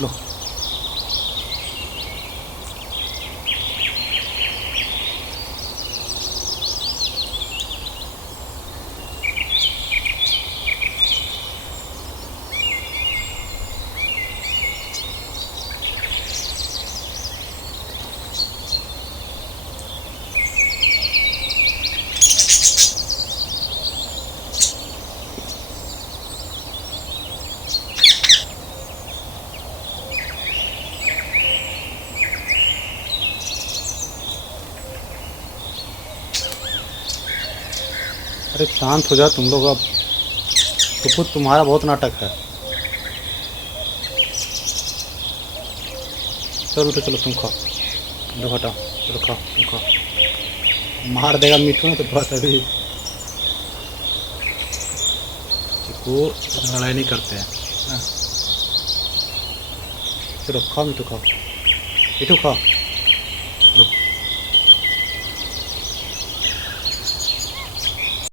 लो। अरे शांत हो जा तुम लोग अब। टुकु तुम्हारा बहुत नाटक है। चलो बेटा चलो, तुम खाओ। लो हटाओ, चलो खाओ, तुम खाओ। मार देगा मिठू ने तो बस अभी। चिकू लड़ाई नहीं करते हैं। हाँ, चलो खाओ मिठू, खाओ मिठू खाओ।